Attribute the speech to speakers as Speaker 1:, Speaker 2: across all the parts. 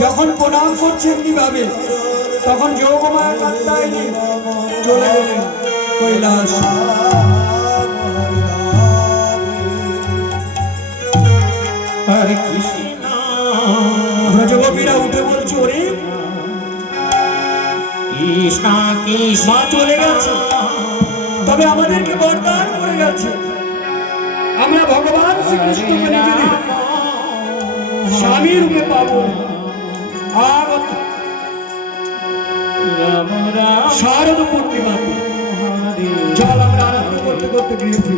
Speaker 1: যখন প্রণাম করছেন কীভাবে তখন যোগমায়া কান্তায়নি চলে গেলেন কৈলাস। তবে আমাদেরকে বরদান করে গেছে। আমরা ভগবান শ্রীকৃষ্ণকে নিজের স্বামী রূপে পাব।
Speaker 2: আগত।
Speaker 1: শারদ পূর্ণিমা। জল আমরা আনন্দ করতে করতে
Speaker 2: গিয়েছি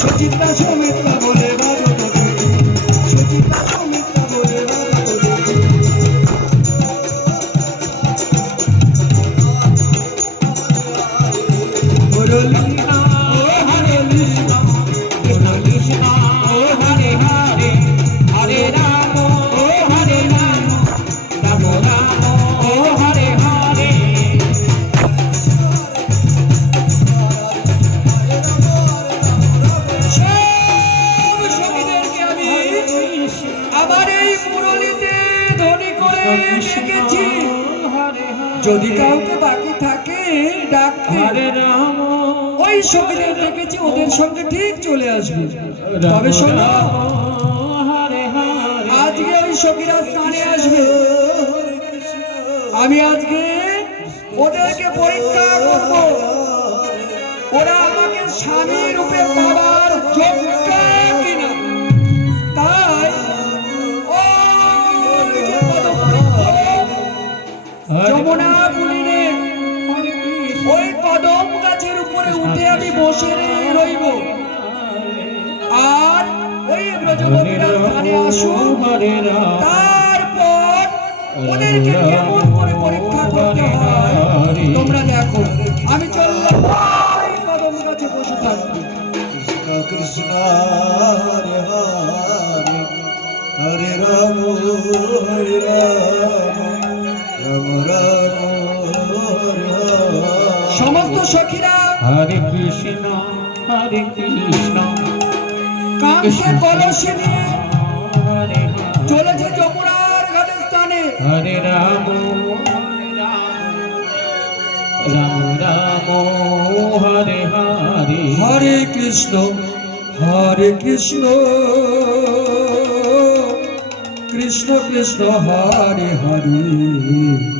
Speaker 2: 全体都有全体 যদি কাউকে বাকি থাকে ডাকতে।
Speaker 1: রাম।
Speaker 2: ওই সখীদের ডেকেছি ওদের সঙ্গে ঠিক চলে আসবে। তবে শোনো আজকে ওই সখীরা স্থানে আসবে। আমি আজকে ওদেরকে পরীক্ষা করব। ওরা আমাকে স্বামী রূপে যমুনা পুলিনে ওই কদম গাছের উপরে উঠে আমি বসে রইব। আর ওই স্থানে তারপর ওদেরকে কেমন করে পরীক্ষা করতে হয়, তোমরা দেখো। আমি চললাম কদম গাছে বসে থাকব
Speaker 3: কৃষ্ণ, হরে হরে হরে রাম হরে রাম।
Speaker 2: সমস্ত সখীরা
Speaker 1: হরে কৃষ্ণ হরে কৃষ্ণ।
Speaker 2: কাঁধে কলসে নিয়ে চলেছে যমুনার ঘাটের স্থানে।
Speaker 1: হরে রাম। রাম রাম হরে হরে।
Speaker 2: হরে কৃষ্ণ হরে কৃষ্ণ। কৃষ্ণ কৃষ্ণ হরে হরে।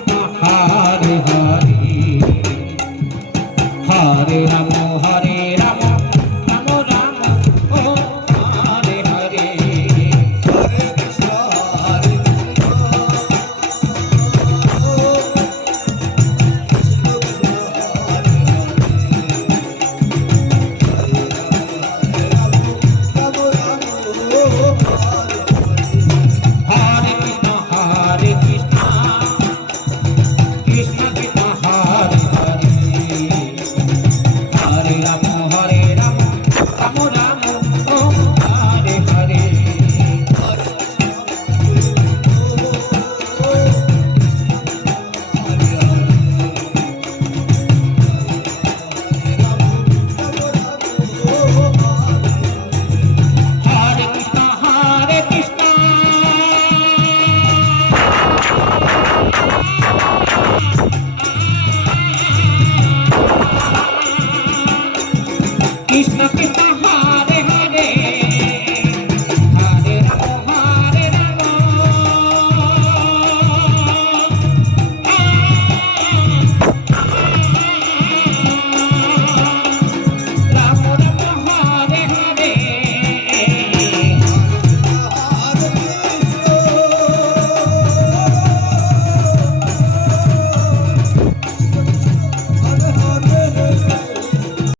Speaker 1: namorar.